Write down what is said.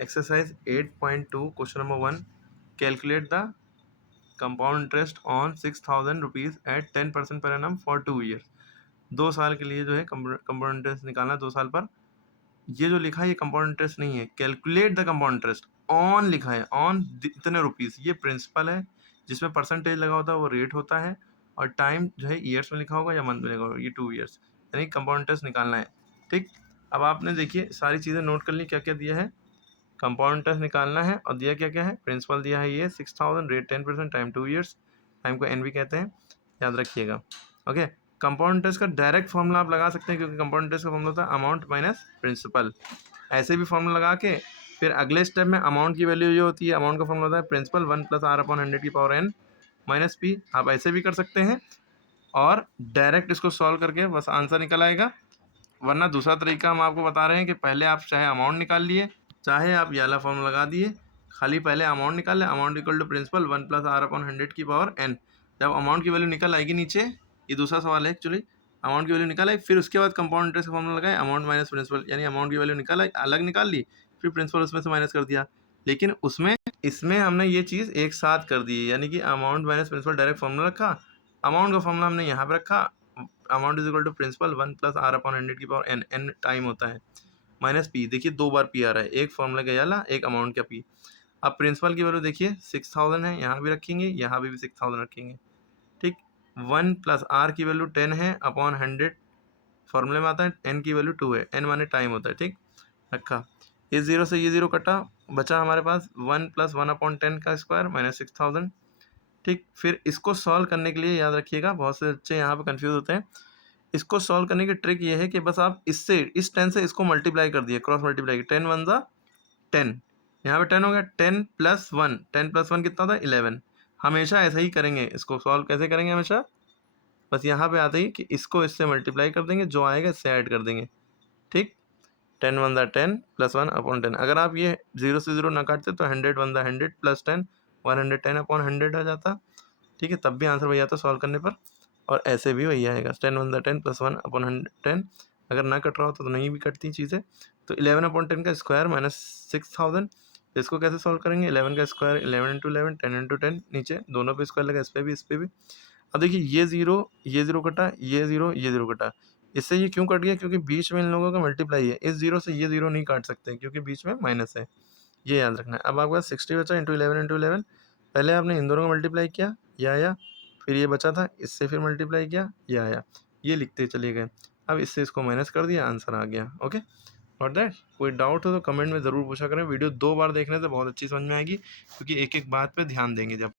Exercise 8.2 question number 1, calculate the compound interest on 6,000 rupees at 10% per annum for 2 years. 2 साल के लिए जो है कंपाउंड इंटरेस्ट निकालना, 2 साल पर। ये जो लिखा है ये कंपाउंड इंटरेस्ट नहीं है, calculate the compound interest on लिखा है, ऑन इतने रुपीज़, ये प्रिंसिपल है जिसमें परसेंटेज लगा होता है, वो रेट होता है, और टाइम जो है ईयर्स में लिखा होगा या मंथ में लिखा होगा, ये 2 ईयर्स, यानी कंपाउंड इंटरेस्ट निकालना है। ठीक, अब आपने देखिए सारी चीज़ें नोट कर ली, क्या क्या दिया है, कंपाउंड इंटरेस्ट निकालना है, और दिया क्या क्या है, प्रिंसिपल दिया है ये 6,000, रेट 10%, टाइम 2 ईयर्स, टाइम को एन भी कहते हैं, याद रखिएगा। ओके, कंपाउंड इंटरेस्ट का डायरेक्ट फॉर्मूला आप लगा सकते हैं, क्योंकि कंपाउंड इंटरेस्ट का फॉर्मूला होता है अमाउंट माइनस प्रिंसिपल। ऐसे भी फॉर्मूला लगा के फिर अगले स्टेप में अमाउंट की वैल्यू ये होती है, अमाउंट का फॉर्मूला होता है प्रिंसिपल 1 + r/100 की पावर n माइनस पी। आप ऐसे भी कर सकते हैं, और डायरेक्ट इसको सॉल्व करके बस आंसर निकल आएगा। वरना दूसरा तरीका हम आपको बता रहे हैं कि पहले आप चाहे अमाउंट निकाल लिए, चाहे आप ये वाला फॉर्मूला लगा दिए, खाली पहले अमाउंट निकाल लें, amount equal to principal 1 + r/100 की पावर n। जब अमाउंट की वैल्यू निकल आएगी नीचे, ये दूसरा सवाल है एक्चुअली, अमाउंट की वैल्यू निकल आई, फिर उसके बाद कंपाउंड इंटरेस्ट का फॉर्मूला लगाए, अमाउंट माइनस प्रिंसिपल, यानी अमाउंट की वैल्यू निकल आई, अलग निकाल ली, फिर प्रिंसिपल उसमें से माइनस कर दिया। लेकिन उसमें इसमें हमने ये चीज़ एक साथ कर दी है, यानी कि amount minus principal direct formula रखा, अमाउंट का फॉर्मूला हमने यहाँ पर रखा, amount is equal to principal 1 + r/100 की पावर n, n टाइम होता है, माइनस पी। देखिए 2 बार पी आ रहा है, एक फॉर्मूला का वाला, एक अमाउंट का पी। अब प्रिंसिपल की वैल्यू देखिए 6,000 है, यहाँ भी रखेंगे, यहाँ भी 6,000 रखेंगे। ठीक, 1 + r की वैल्यू 10 है अपॉन 100, फॉर्मूले में आता है, n की वैल्यू 2 है, n माने टाइम होता है। ठीक, रखा, इस जीरो से ये जीरो कटा, बचा हमारे पास 1 + 1/10 का स्क्वायर माइनस 6,000। ठीक, फिर इसको सॉल्व करने के लिए याद रखिएगा, बहुत से बच्चे यहाँ पे कंफ्यूज होते हैं, इसको सॉल्व करने की ट्रिक ये है कि बस आप इससे, इस 10 से इसको मल्टीप्लाई कर दिए, क्रॉस मल्टीप्लाई, 10 × 1 = 10, यहाँ पे 10 हो गया, 10 + 1, 10 + 1 कितना होता है, 11। हमेशा ऐसा ही करेंगे, इसको सॉल्व कैसे करेंगे हमेशा, बस यहाँ पे आते ही कि इसको इससे मल्टीप्लाई कर देंगे, जो आएगा इससे ऐड कर देंगे। ठीक, 10 × 1 = 10 + 1/10। अगर आप ये 0 से 0 ना काटते तो 100 × 1 = 100 + 10 110/100 आ जाता। ठीक है, तब भी आंसर वही आता सॉल्व करने पर, और ऐसे भी वही आएगा 10 × 1 = 10 + 1/10। अगर ना कट रहा होता तो नहीं भी कटती चीज़ें। तो 11/10 का स्क्वायर माइनस 6,000, इसको कैसे सॉल्व करेंगे, 11 का स्क्वायर 11 × 11, 10 × 10, नीचे दोनों पे स्क्वायर लगा, इस पे भी इस पे भी। अब देखिए ये जीरो कटा, ये जीरो कटा, इससे ये क्यों कट गया, क्योंकि बीच में इन लोगों का मल्टीप्लाई है, इस जीरो से ये जीरो नहीं काट सकते क्योंकि बीच में माइनस है, ये याद रखना है। अब आपके पास 60 बचा, इंटू 11, पहले आपने इन दोनों का मल्टीप्लाई किया, ये आया, फिर ये बचा था, इससे फिर मल्टीप्लाई किया, ये आया, ये लिखते चले गए। अब इससे इसको माइनस कर दिया, आंसर आ गया। Okay, not that. कोई डाउट हो तो कमेंट में ज़रूर पूछा करें। वीडियो 2 बार देखने से बहुत अच्छी समझ में आएगी, क्योंकि एक एक बात पे ध्यान देंगे जब